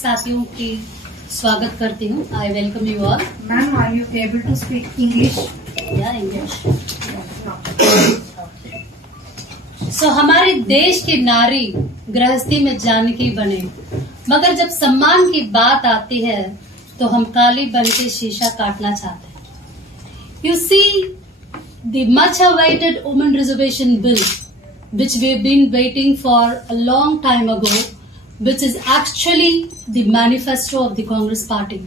साथियों की स्वागत करती हूँ. I welcome you all. Ma'am, are you able to speak English? Yeah, English. So हमारे देश की नारी गृहस्थी में जानकी बने, मगर जब सम्मान की बात आती है तो हम काली बन के शीशा काटना चाहते हैं. You see, the much awaited women reservation bill, which we have been waiting for a long time ago, which is actually the manifesto of the Congress party.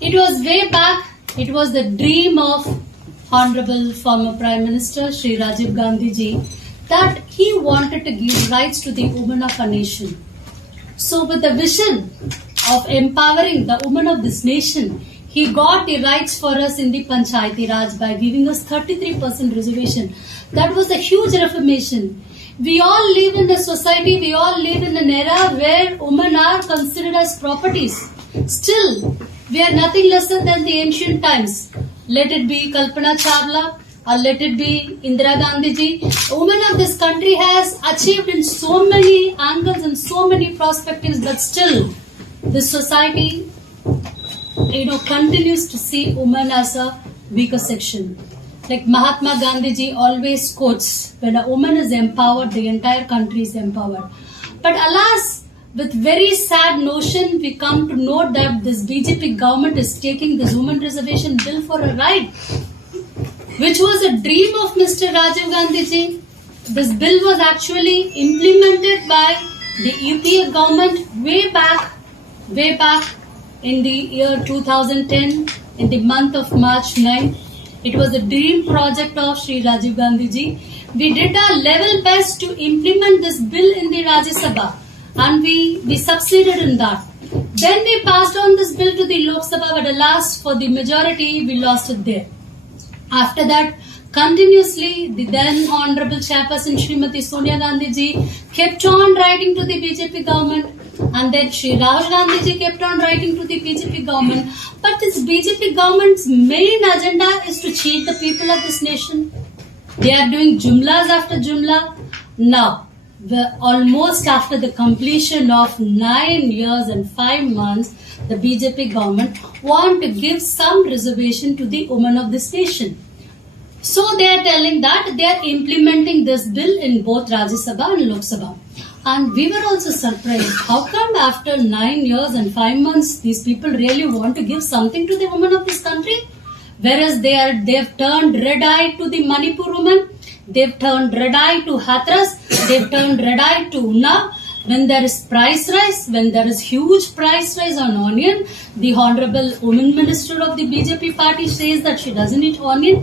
It was way back, it was the dream of Honorable former Prime Minister Shri Rajiv Gandhi ji that he wanted to give rights to the women of our nation. So with the vision of empowering the women of this nation, he got the rights for us in the Panchayati Raj by giving us 33% reservation. That was a huge reformation. We all live in a society, we all live in an era where women are considered as properties. Still, we are nothing lesser than the ancient times. Let it be Kalpana Chawla or let it be Indira Gandhi ji. Women of this country has achieved in so many angles and so many perspectives, but still, this society, continues to see women as a weaker section. Like Mahatma Gandhi ji always quotes, when a woman is empowered, the entire country is empowered. But alas, with very sad notion, we come to note that this BJP government is taking this women reservation bill for a ride, which was a dream of Mr. Rajiv Gandhi ji. This bill was actually implemented by the UPA government way back in the year 2010, in the month of March 9. It was a dream project of Shri Rajiv Gandhi ji. We did our level best to implement this bill in the Rajya Sabha, and we succeeded in that. Then we passed on this bill to the Lok Sabha, but alas, for the majority, we lost it there. After that, continuously, the then Honorable Chairperson Srimati Sonia Gandhi ji kept on writing to the BJP government, and then Shri Rahul Gandhi ji kept on writing to the BJP government. But this BJP government's main agenda is to cheat the people of this nation. They are doing jumlas after jumla. Now, almost after the completion of 9 years and 5 months, the BJP government want to give some reservation to the women of this nation. So they are telling that they are implementing this bill in both Rajya Sabha and Lok Sabha. And we were also surprised. How come after 9 years and 5 months, these people really want to give something to the women of this country? Whereas they have turned red eye to the Manipur women, they've turned red eye to Hathras, they've turned red eye to Unnav. When there is price rise, when there is huge price rise on onion, the Honorable Women Minister of the BJP party says that she doesn't eat onion.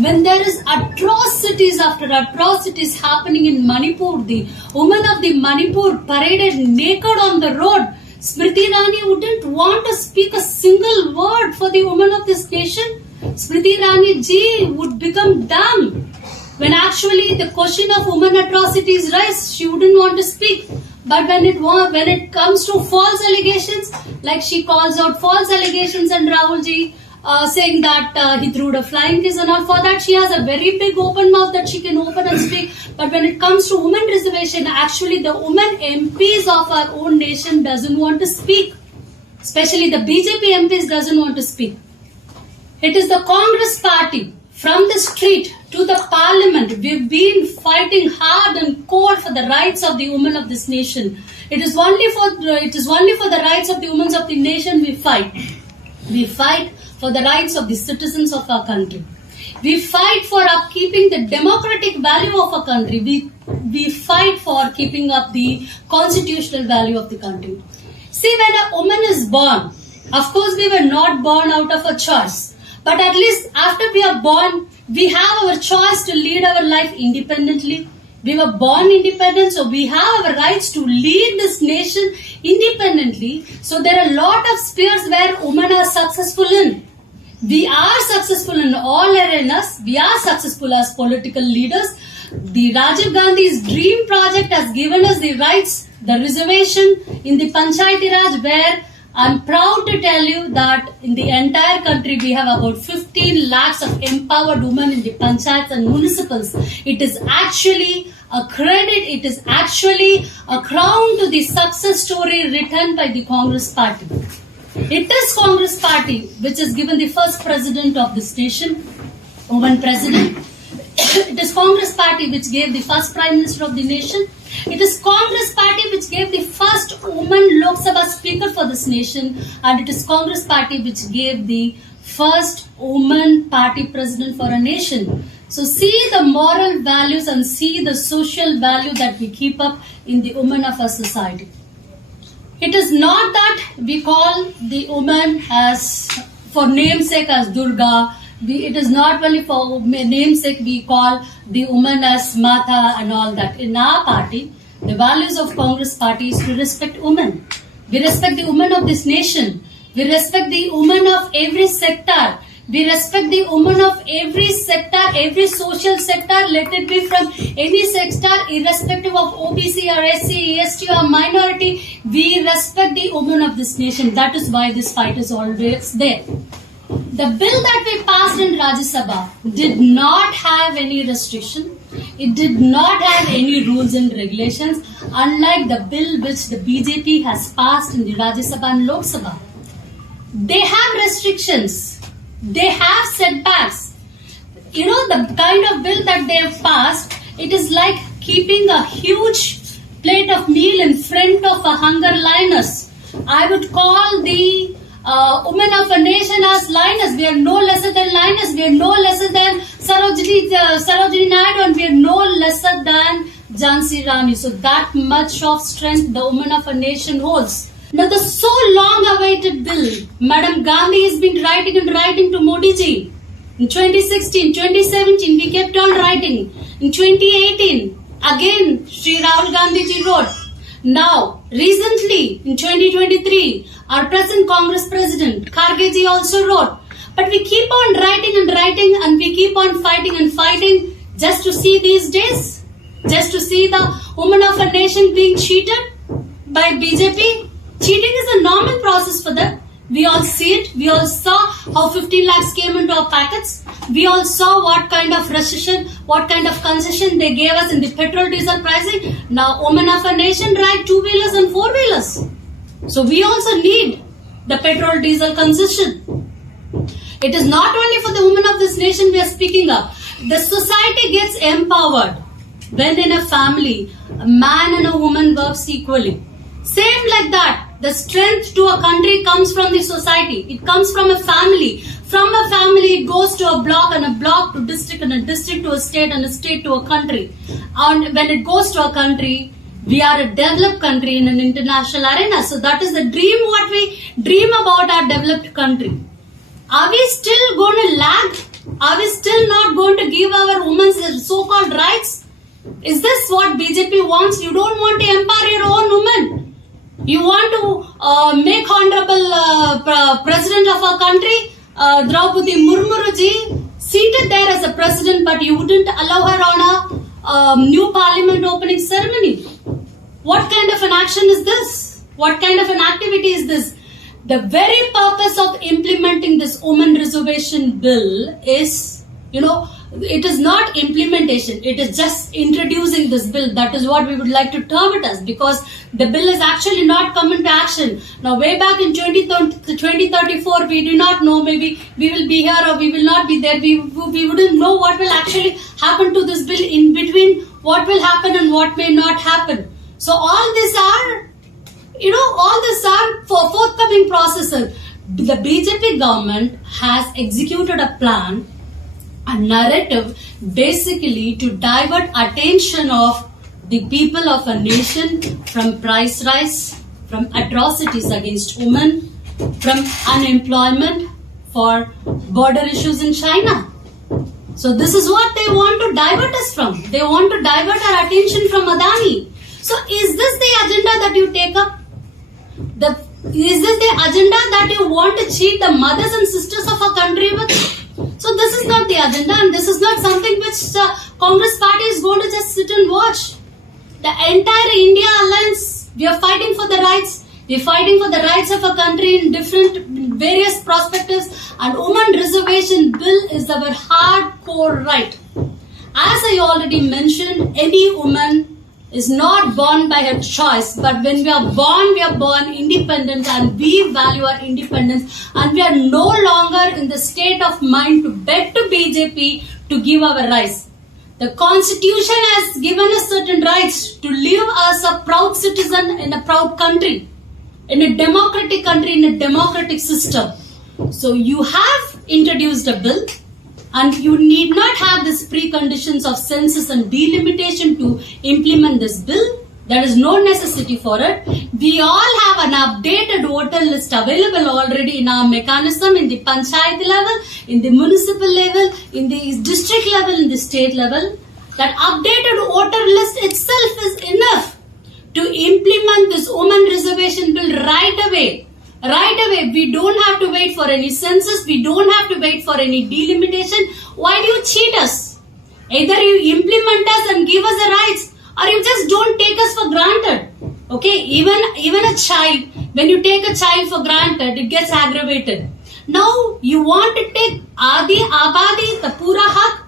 When there is atrocities after atrocities happening in Manipur, the women of the Manipur paraded naked on the road. Smriti Irani wouldn't want to speak a single word for the women of this nation. Smriti Irani ji would become dumb. When actually the question of women atrocities rise, she wouldn't want to speak. But when it comes to false allegations, like she calls out false allegations and Rahul ji saying that he threw a flying kiss and all, for that she has a very big open mouth that she can open and speak. But when it comes to women reservation, actually the women MPs of our own nation doesn't want to speak. Especially the BJP MPs doesn't want to speak. It is the Congress party. From the street to the parliament, we've been fighting hard and cold for the rights of the women of this nation. It is only for the rights of the women of the nation we fight. We fight for the rights of the citizens of our country. We fight for upkeeping the democratic value of our country. We fight for keeping up the constitutional value of the country. See, when a woman is born, of course we were not born out of a choice. But at least after we are born, we have our choice to lead our life independently. We were born independent, so we have our rights to lead this nation independently. So there are a lot of spheres where women are successful in. We are successful in all arenas. We are successful as political leaders. The Rajiv Gandhi's dream project has given us the rights, the reservation in the Panchayati Raj, where I'm proud to tell you that in the entire country we have about 15 lakhs of empowered women in the panchayats and municipals. It is actually a credit, it is actually a crown to the success story written by the Congress party. It is Congress party which has given the first president of this nation, woman president. It is Congress party which gave the first prime minister of the nation. It is Congress party which gave the first woman Lok Sabha speaker for this nation, and it is Congress party which gave the first woman party president for a nation. So see the moral values and see the social value that we keep up in the women of our society. It is not that we call the woman as for namesake as Durga. It is not only for namesake we call the woman as Mata and all that. In our party, the values of Congress party is to respect women. We respect the women of this nation. We respect the women of every sector. We respect the women of every sector, every social sector, let it be from any sector, irrespective of OBC or SC, EST or minority. We respect the women of this nation. That is why this fight is always there. The bill that we passed in Rajya Sabha did not have any restriction. It did not have any rules and regulations, unlike the bill which the BJP has passed in the Rajya Sabha and Lok Sabha. They have restrictions. They have setbacks. You know, the kind of bill that they have passed, it is like keeping a huge plate of meal in front of a hunger lioness. I would call the women of a nation as lioness. We are no lesser than lioness. We are no lesser than Sarojini Naidu, and we are no lesser than Jhansi Rani. So that much of strength the women of a nation holds. Now the so long awaited bill, Madam Gandhi has been writing and writing to Modi ji. In 2016, 2017, we kept on writing. In 2018, again, Sri Rahul Gandhi ji wrote. Now, recently, in 2023, our present Congress President, Kharge ji also wrote. But we keep on writing and writing, and we keep on fighting and fighting just to see these days, just to see the women of a nation being cheated by BJP. Cheating is a normal process for them. We all see it. We all saw how 15 lakhs came into our packets. We all saw what kind of recession, what kind of concession they gave us in the petrol diesel pricing. Now, women of a nation ride two-wheelers and four-wheelers. So we also need the petrol diesel concession. It is not only for the women of this nation we are speaking of. The society gets empowered when in a family, a man and a woman works equally. Same like that. The strength to a country comes from the society. It comes from a family. From a family, it goes to a block, and a block to district, and a district to a state, and a state to a country. And when it goes to a country, we are a developed country in an international arena. So that is the dream, what we dream about our developed country. Are we still going to lag? Are we still not going to give our women so-called rights? Is this what BJP wants? You don't want to empower your own women. You want to make honorable president of our country, Draupadi Murmu ji, seated there as a president, but you wouldn't allow her on a new parliament opening ceremony. What kind of an action is this? What kind of an activity is this? The very purpose of implementing this women reservation bill is, it is not implementation. It is just introducing this bill. That is what we would like to term it as, because the bill is actually not come into action. Now, way back in 2034, we do not know, maybe we will be here or we will not be there. We wouldn't know what will actually happen to this bill in between, what will happen and what may not happen. So all these are, for forthcoming processes. The BJP government has executed a plan, a narrative, basically to divert attention of the people of a nation from price rise, from atrocities against women, from unemployment, for border issues in China. So this is what they want to divert us from. They want to divert our attention from Adani. So is this the agenda that you take up? Is this the agenda that you want to cheat the mothers and sisters of our country with? So this is not the agenda, and this is not something which Congress party is going to just sit and watch. The entire India alliance, we are fighting for the rights. We're fighting for the rights of our country in different, various perspectives, and women reservation bill is our hardcore right. As I already mentioned, any woman is not born by her choice, but when we are born independent, and we value our independence, and we are no longer in the state of mind to beg to BJP to give our rights. The constitution has given us certain rights to live as a proud citizen in a proud country, in a democratic country, in a democratic system. So you have introduced a bill, and you need not have these preconditions of census and delimitation to implement this bill. There is no necessity for it. We all have an updated voter list available already in our mechanism, in the panchayat level, in the municipal level, in the district level, in the state level. That updated voter list itself is enough to implement this women reservation bill right away. Right away. We don't have to wait for any census. We don't have to wait for any delimitation. Why do you cheat us? Either you implement us and give us the rights, or you just don't take us for granted. Okay, even a child, when you take a child for granted, it gets aggravated. Now you want to take Adi, Abadi, the Pura Haq,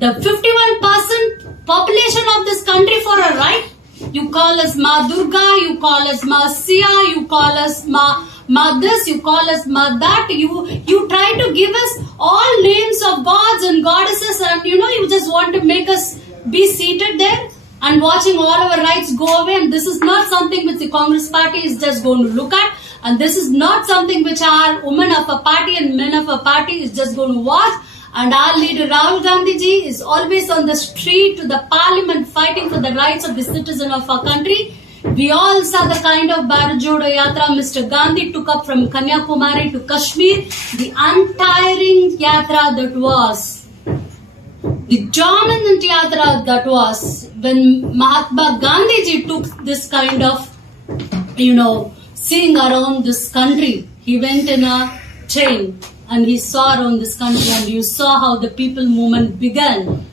the 51% population of this country for a right. You call us Ma Durga, you call us Ma Sia, you call us Ma this, you call us Ma that. You try to give us all names of gods and goddesses, and you just want to make us be seated there and watching all our rights go away. And this is not something which the Congress party is just going to look at, and this is not something which our women of a party and men of a party is just going to watch. And our leader Rahul Gandhi ji is always on the street to the parliament fighting for the rights of the citizen of our country. We all saw the kind of Bharat Jodo Yatra Mr. Gandhi took up from Kanyakumari to Kashmir, the untiring yatra that was, the dominant yatra that was, when Mahatma Gandhi ji took this kind of, seeing around this country. He went in a train and he saw around this country, and you saw how the people movement began.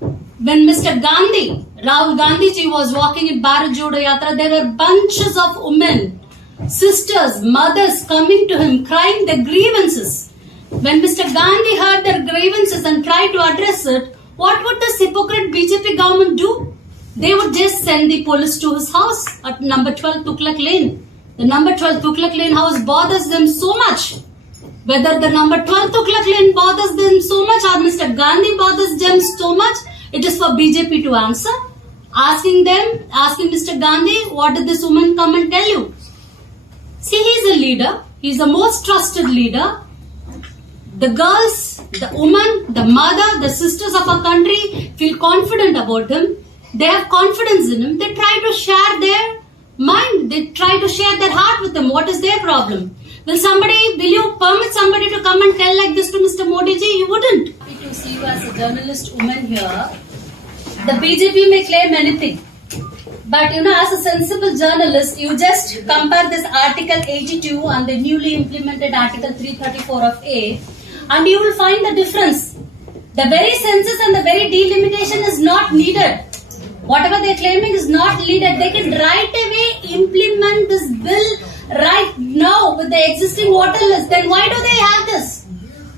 When Mr. Gandhi, Rahul Gandhi ji was walking in Bharat Jodo Yatra, there were bunches of women, sisters, mothers coming to him crying their grievances. When Mr. Gandhi heard their grievances and tried to address it, what would this hypocrite BJP government do? They would just send the police to his house at number 12 Tughlaq Lane. The number 12 Tughlaq Lane house bothers them so much. Whether the number 12 Tughlaq Lane bothers them so much or Mr. Gandhi bothers them so much, it is for BJP to answer. Asking Mr. Gandhi, what did this woman come and tell you? See, he's a leader. He's the most trusted leader. The girls, the woman, the mother, the sisters of our country feel confident about him. They have confidence in him. They try to share their mind. They try to share their heart with him. What is their problem? Will you permit somebody to come and tell like this to Mr. Modi ji? You wouldn't. Happy to see you as a journalist woman here. The BJP may claim anything. But as a sensible journalist, you just compare this Article 82 and the newly implemented Article 334 of A, and you will find the difference. The very census and the very delimitation is not needed. Whatever they are claiming is not needed. They can right away implement this bill right now with the existing voter list. Then why do they have this?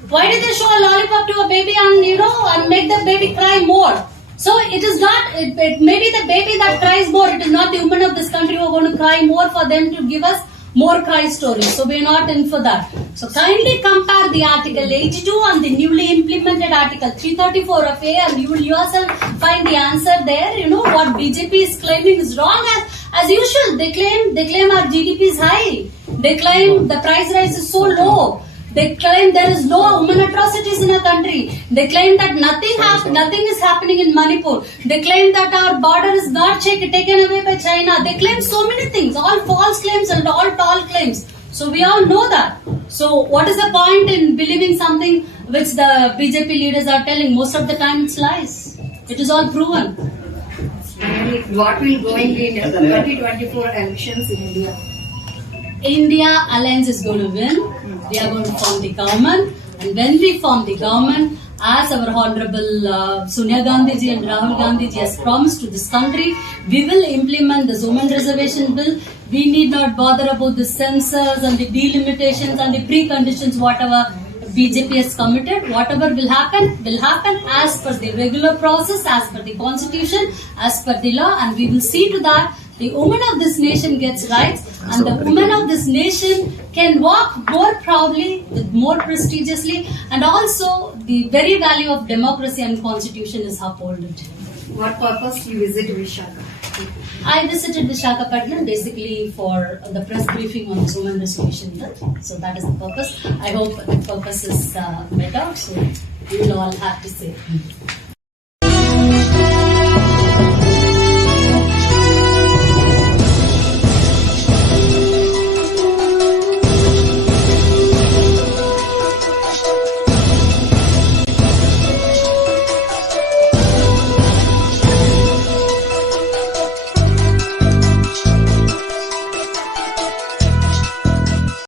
Why do they show a lollipop to a baby and make the baby cry more? So it is not, it may be the baby that cries more. It is not the women of this country who are going to cry more for them to give us more cry stories. So we are not in for that. So kindly compare the Article 82 and the newly implemented Article 334 of A, and you will yourself find the answer there. What BJP is claiming is wrong. As usual, they claim our GDP is high. They claim the price rise is so low. They claim there is no women atrocities in our country. They claim that nothing is happening in Manipur. They claim that our border is not taken away by China. They claim so many things, all false claims and all tall claims. So we all know that. So what is the point in believing something which the BJP leaders are telling? Most of the time it's lies. It is all proven. And what will going in the 2024 elections in India? India Alliance is going to win. We are going to form the government, and when we form the government, as our Honorable Sonia Gandhi ji and Rahul Gandhi ji has promised to this country, we will implement this women reservation bill. We need not bother about the censors and the delimitations and the preconditions, whatever BJP has committed. Whatever will happen as per the regular process, as per the constitution, as per the law, and we will see to that the women of this nation gets rights, and the women of this nation can walk more proudly, with more prestigiously, and also the very value of democracy and constitution is upheld. What purpose you visit Vishaka? I visited Visakhapatnam basically for the press briefing on this women resolution bill. So that is the purpose. I hope the purpose is met out. So we will all have to say.